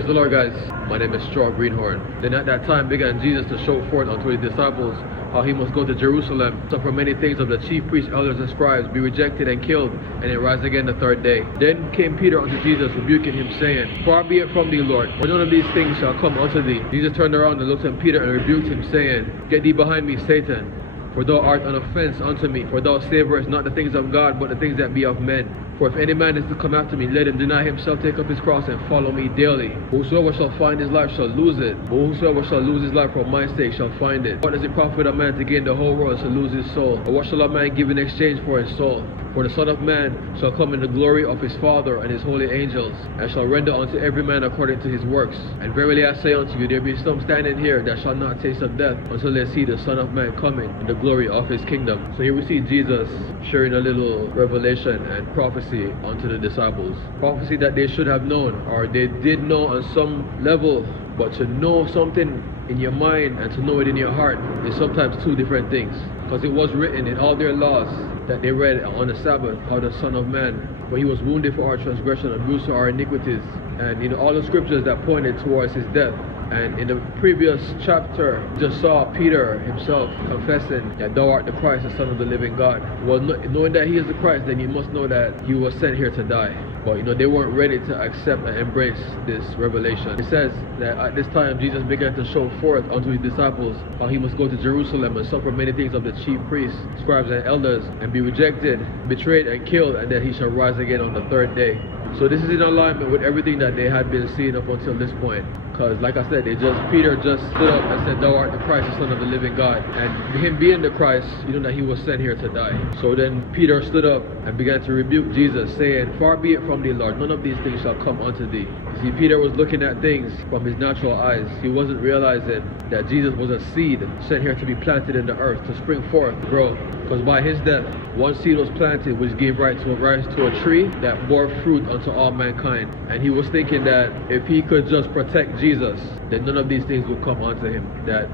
Praise the Lord, guys. My name is Straw Greenhorn. Then at that time began Jesus to show forth unto his disciples how he must go to Jerusalem, suffer many things of the chief priests, elders, and scribes, be rejected and killed, and then rise again the third day. Then came Peter unto Jesus, rebuking him, saying, Far be it from thee, Lord, for none of these things shall come unto thee. Jesus turned around and looked at Peter and rebuked him, saying, Get thee behind me, Satan, for thou art an offense unto me, for thou savorest not the things of God, but the things that be of men. For if any man is to come after me, let him deny himself, take up his cross, and follow me daily. Whosoever shall find his life shall lose it, but whosoever shall lose his life for my sake shall find it. What does it profit a man to gain the whole world, to lose his soul? Or what shall a man give in exchange for his soul? For the Son of Man shall come in the glory of his Father and his holy angels, and shall render unto every man according to his works. And verily I say unto you, there be some standing here that shall not taste of death until they see the Son of Man coming in the glory of his kingdom. So here we see Jesus sharing a little revelation and prophecy unto the disciples. Prophecy that they should have known, or they did know on some level, but to know something in your mind and to know it in your heart is sometimes two different things. Because it was written in all their laws that they read on the Sabbath, how the Son of Man, for he was wounded for our transgression and bruised for our iniquities. And all the scriptures that pointed towards his death. And in the previous chapter, just saw Peter himself confessing that thou art the Christ, the Son of the living God. Well, knowing that he is the Christ, then you must know that he was sent here to die. But they weren't ready to accept and embrace this revelation. It says that at this time Jesus began to show forth unto his disciples how he must go to Jerusalem and suffer many things of the chief priests, scribes, and elders, and be rejected, betrayed, and killed, and that he shall rise again on the third day. So this is in alignment with everything that they had been seeing up until this point. Because like I said, Peter just stood up and said, Thou art the Christ, the Son of the living God. And him being the Christ, that he was sent here to die. So then Peter stood up and began to rebuke Jesus, saying, Far be it from thee, Lord, none of these things shall come unto thee. You see, Peter was looking at things from his natural eyes. He wasn't realizing that Jesus was a seed sent here to be planted in the earth, to spring forth, grow. Because by his death, one seed was planted which gave rise to a tree that bore fruit unto all mankind. And he was thinking that if he could just protect Jesus, then none of these things would come onto him, that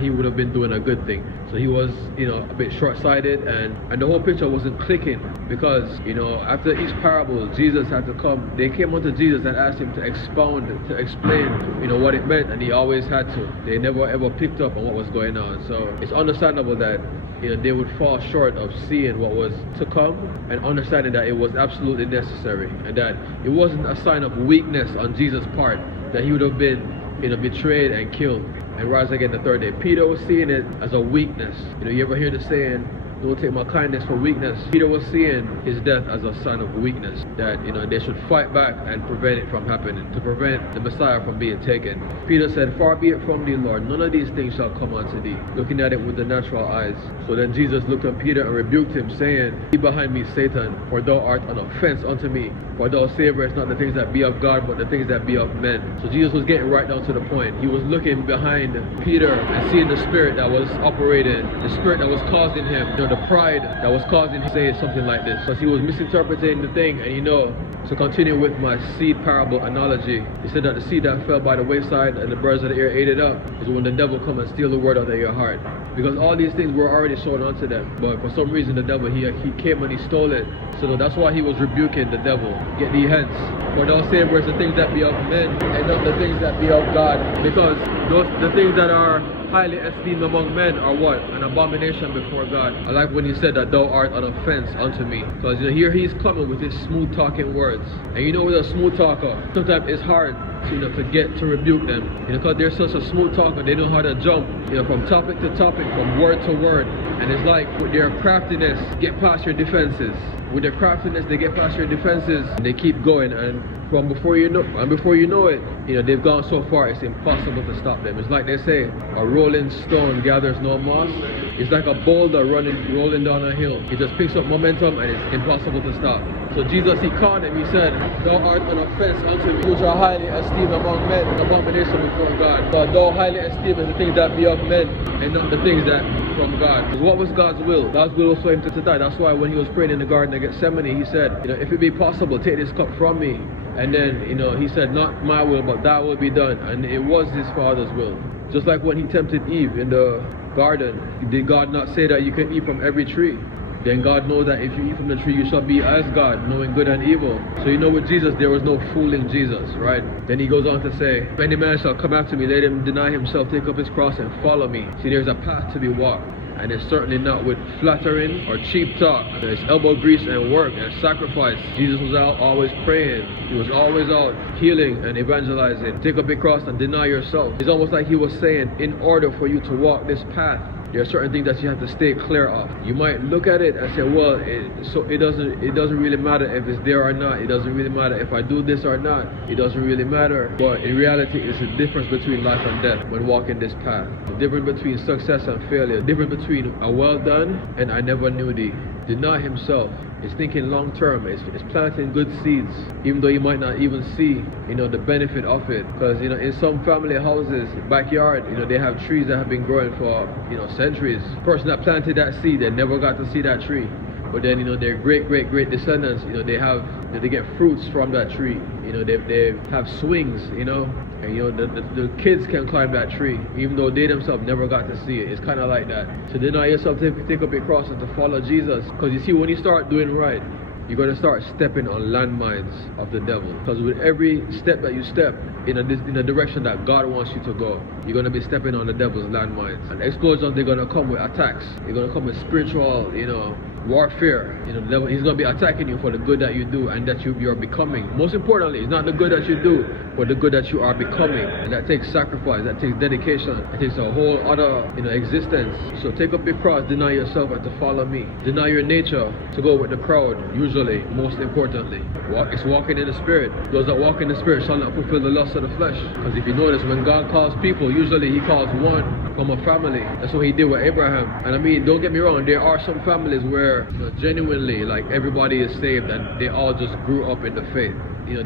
he would have been doing a good thing. So he was, a bit short-sighted, and the whole picture wasn't clicking, because, after each parable, Jesus had to come. They came unto Jesus and asked him to expound, to explain, what it meant, and he always had to. They never ever picked up on what was going on. So it's understandable that they would fall short of seeing what was to come and understanding that it was absolutely necessary, and that it wasn't a sign of weakness on Jesus' part that he would have been betrayed and killed and rise again the third day. Peter was seeing it as a weakness. You ever hear the saying, don't take my kindness for weakness? Peter was seeing his death as a sign of weakness, that they should fight back and prevent it from happening, to prevent the Messiah from being taken. Peter said, Far be it from thee, Lord, none of these things shall come unto thee, looking at it with the natural eyes. So then Jesus looked at Peter and rebuked him, saying, Be behind me, Satan, for thou art an offense unto me, for thou savorest not the things that be of God, but the things that be of men. So Jesus was getting right down to the point. He was looking behind Peter and seeing the spirit that was operating, the spirit that was causing him, the pride that was causing him to say something like this. Because he was misinterpreting the thing. And to continue with my seed parable analogy, he said that the seed that fell by the wayside and the birds of the air ate it up is when the devil come and steal the word out of your heart. Because all these things were already shown unto them, but for some reason the devil, he came and he stole it. So that's why he was rebuking the devil. Get thee hence, for thou savorest the things that be of men, and not the things that be of God. Because the things that are highly esteemed among men are what? An abomination before God. I like when he said that thou art an offense unto me. Because here he's coming with his smooth talking words. And with a smooth talker, sometimes it's hard to get to rebuke them, because they're such a smooth talker. They know how to jump, from topic to topic, from word to word. And it's like with their craftiness, get past your defenses. With their craftiness, they get past your defenses, and they keep going. And before you know it, they've gone so far it's impossible to stop them. It's like they say, a rolling stone gathers no moss. It's like a boulder rolling down a hill. It just picks up momentum and it's impossible to stop. So Jesus, he called him, he said, Thou art an offense unto me, which are highly esteemed among men, an abomination before God. So thou highly esteemed as the things that be of men, and not the things that from God. Because what was God's will? God's will was for him to die. That's why when he was praying in the Garden of Gethsemane, he said, if it be possible, take this cup from me. And then, he said, not my will, but thy will be done. And it was his Father's will. Just like when he tempted Eve in the garden, did God not say that you can eat from every tree? Then God knows that if you eat from the tree, you shall be as God, knowing good and evil. So you know with Jesus, there was no fooling Jesus, right? Then he goes on to say, if any man shall come after me, let him deny himself, take up his cross and follow me. See, there's a path to be walked. And it's certainly not with flattering or cheap talk. There's elbow grease and work and sacrifice. Jesus was out always praying. He was always out healing and evangelizing. Take up your cross and deny yourself. It's almost like he was saying, in order for you to walk this path, there are certain things that you have to stay clear of. You might look at it and say, well, it doesn't really matter if it's there or not. It doesn't really matter if I do this or not. It doesn't really matter. But in reality, it's the difference between life and death when walking this path. The difference between success and failure. The difference between a well done and I never knew thee. Deny himself. It's thinking long term. It's planting good seeds, even though you might not even see, the benefit of it. Because, in some family houses, backyard, they have trees that have been growing for, centuries. The person that planted that seed, they never got to see that tree. But then, their great descendants, they get fruits from that tree. They have swings, and the kids can climb that tree, even though they themselves never got to see it. It's kind of like that. So deny yourself, take up your cross and to follow Jesus. Because you see, when you start doing right, you're going to start stepping on landmines of the devil. Because with every step that you step in a direction that God wants you to go, you're going to be stepping on the devil's landmines. And explosions, they're going to come with attacks. They're going to come with spiritual, warfare. The devil, he's going to be attacking you for the good that you do and that you are becoming. Most importantly, it's not the good that you do, but the good that you are becoming. And that takes sacrifice, that takes dedication, it takes a whole other existence. So take up your cross, deny yourself, and to follow me. Deny your nature to go with the crowd, usually, most importantly. It's walking in the spirit. Those that walk in the spirit shall not fulfill the lust of the flesh. Because if you notice, when God calls people, usually he calls one from a family. That's what he did with Abraham. And I mean, don't get me wrong, there are some families where genuinely, like, everybody is saved and they all just grew up in the faith.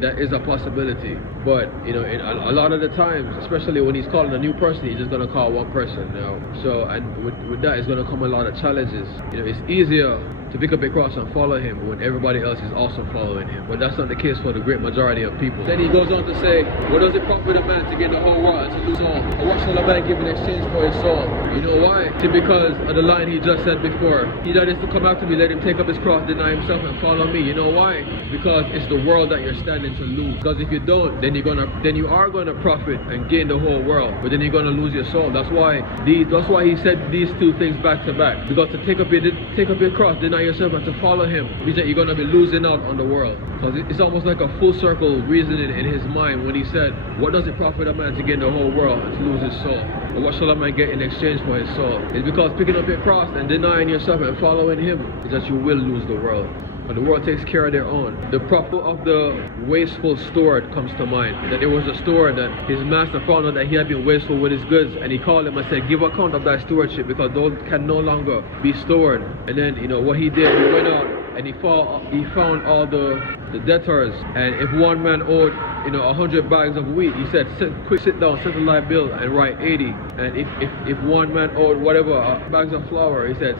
That is a possibility. But, a lot of the times, especially when he's calling a new person, he's just going to call one person now. So, and with that, it's going to come a lot of challenges. It's easier to pick up a cross and follow him when everybody else is also following him. But that's not the case for the great majority of people. Then he goes on to say, what does it profit a man to gain the whole world and to lose all? Or what shall a man give in exchange for his soul? You know why? See, because of the line he just said before. He that is to come after me, let him take up his cross, deny himself, and follow me. You know why? Because it's the world that you're standing to lose. Because if you don't, then you are gonna profit and gain the whole world, but then you're gonna lose your soul. That's why he said these two things back to back. Because to take up your cross, deny yourself, and to follow him means that you're gonna be losing out on the world. Because it's almost like a full circle reasoning in his mind when he said, what does it profit a man to gain the whole world and to lose his soul? Or what shall a man get in exchange for his soul? It's because picking up your cross and denying yourself and following him is that you will lose the world. But the world takes care of their own. The parable of the wasteful steward comes to mind. That there was a steward that his master found out that he had been wasteful with his goods, and he called him and said, give account of thy stewardship, because those can no longer be stored. And then, what he did, he went out and he found all the debtors. And if one man owed 100 bags of wheat, he said, sit down, settle thy bill and write 80. And if one man owed whatever bags of flour, he said,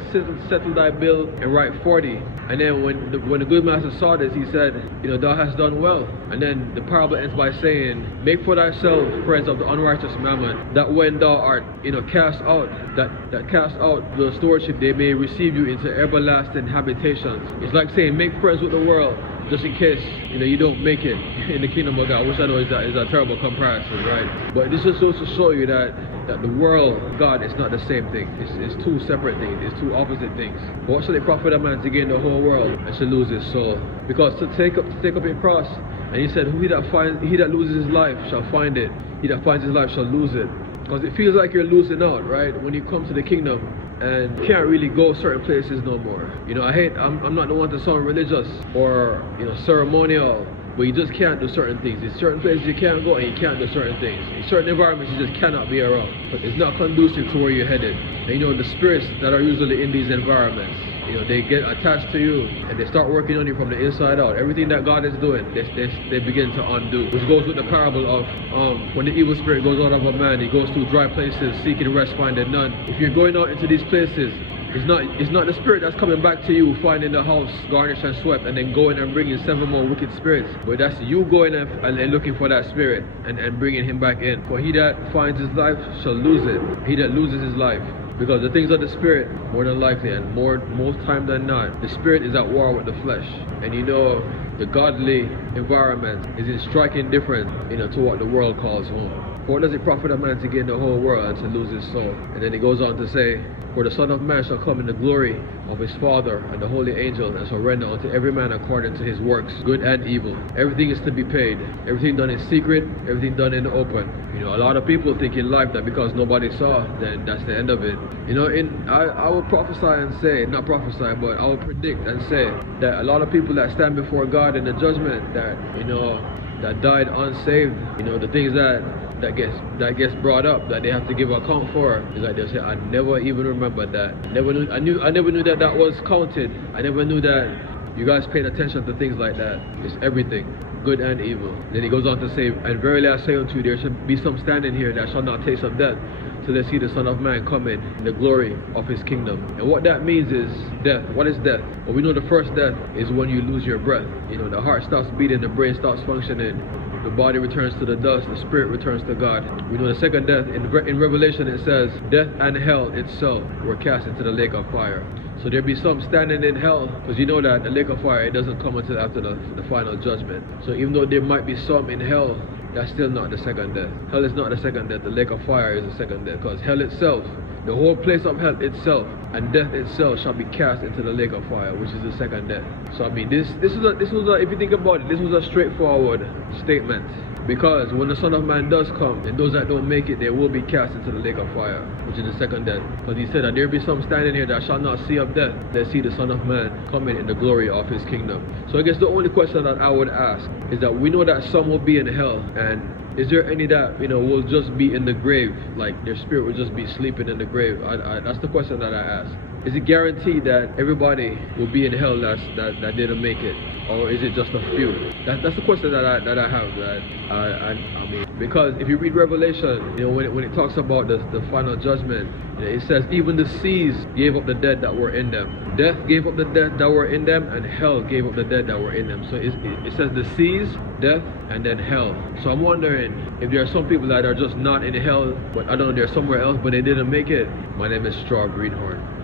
settle thy bill and write 40. And then when the good master saw this, he said, thou hast done well. And then the parable ends by saying, make for thyself friends of the unrighteous mammon, that when thou art cast out, that cast out the stewardship, they may receive you into everlasting habitations. It's like saying, make friends with the world, just in case you don't make it in the kingdom of God, which I know is a terrible comparison, right? But this is also to show you that the world and God is not the same thing. It's two separate things. It's two opposite things. But what shall it profit a man to gain the whole world and shall lose his soul? Because to take up your cross, and he said, he that loses his life shall find it. He that finds his life shall lose it. Because it feels like you're losing out, right? When you come to the kingdom and you can't really go certain places no more. I'm not the one to sound religious or ceremonial, but you just can't do certain things. There's certain places you can't go and you can't do certain things. In certain environments you just cannot be around. But it's not conducive to where you're headed. And the spirits that are usually in these environments, they get attached to you and they start working on you from the inside out. Everything that God is doing, they begin to undo. Which goes with the parable of when the evil spirit goes out of a man, he goes through dry places, seeking rest, finding none. If you're going out into these places, it's not the spirit that's coming back to you, finding the house garnished and swept, and then going and bringing 7 more wicked spirits. But that's you going and looking for that spirit and bringing him back in. For he that finds his life shall lose it. He that loses his life Because the things of the spirit, more than likely, and most time than not, the spirit is at war with the flesh. And you know, the godly environment is in striking difference, you know, to what the world calls home. For what does it profit a man to gain the whole world and to lose his soul? And then he goes on to say, for the Son of Man shall come in the glory of his Father and the holy angels, and shall render unto every man according to his works, good and evil. Everything is to be paid. Everything done in secret, everything done in the open. You know, a lot of people think in life that because nobody saw, then that's the end of it. You know, I will prophesy and say, not prophesy, but I will predict and say that a lot of people that stand before God in the judgment, that, you know, that died unsaved, you know, the things that gets brought up that they have to give account for, is like they'll say, I never even remembered that. I never knew that was counted. I never knew that you guys paid attention to things like that. It's everything, good and evil. Then he goes on to say, and verily I say unto you, there shall be some standing here that shall not taste of death till they see the Son of Man coming in the glory of his kingdom. And what that means is death. What is death? Well, we know the first death is when you lose your breath. You know, the heart stops beating, the brain stops functioning, the body returns to the dust, the spirit returns to God. We know the second death, in Revelation it says, death and hell itself were cast into the lake of fire. So there be some standing in hell, because you know that the lake of fire, it doesn't come until after the final judgment. So even though there might be some in hell, that's still not the second death. Hell is not the second death. The lake of fire is the second death, because hell itself, the whole place of hell itself and death itself shall be cast into the lake of fire, which is the second death. So I mean, this was a, if you think about it, this was a straightforward statement. Because when the Son of Man does come, and those that don't make it, they will be cast into the lake of fire, which is the second death. Because he said that there be some standing here that shall not see of death, they see the Son of Man coming in the glory of his kingdom. So I guess the only question that I would ask is that we know that some will be in hell, and is there any that, you know, will just be in the grave, like their spirit will just be sleeping in the grave? That's the question that I ask. Is it guaranteed that everybody will be in hell that didn't make it, or is it just a few? That's the question that I have. I mean, because if you read Revelation, you know, when it talks about the final judgment, it says even the seas gave up the dead that were in them. Death gave up the dead that were in them, and hell gave up the dead that were in them. So it says the seas, death, and then hell. So I'm wondering if there are some people that are just not in hell, but I don't know, they're somewhere else, but they didn't make it. My name is Straw Greenhorn.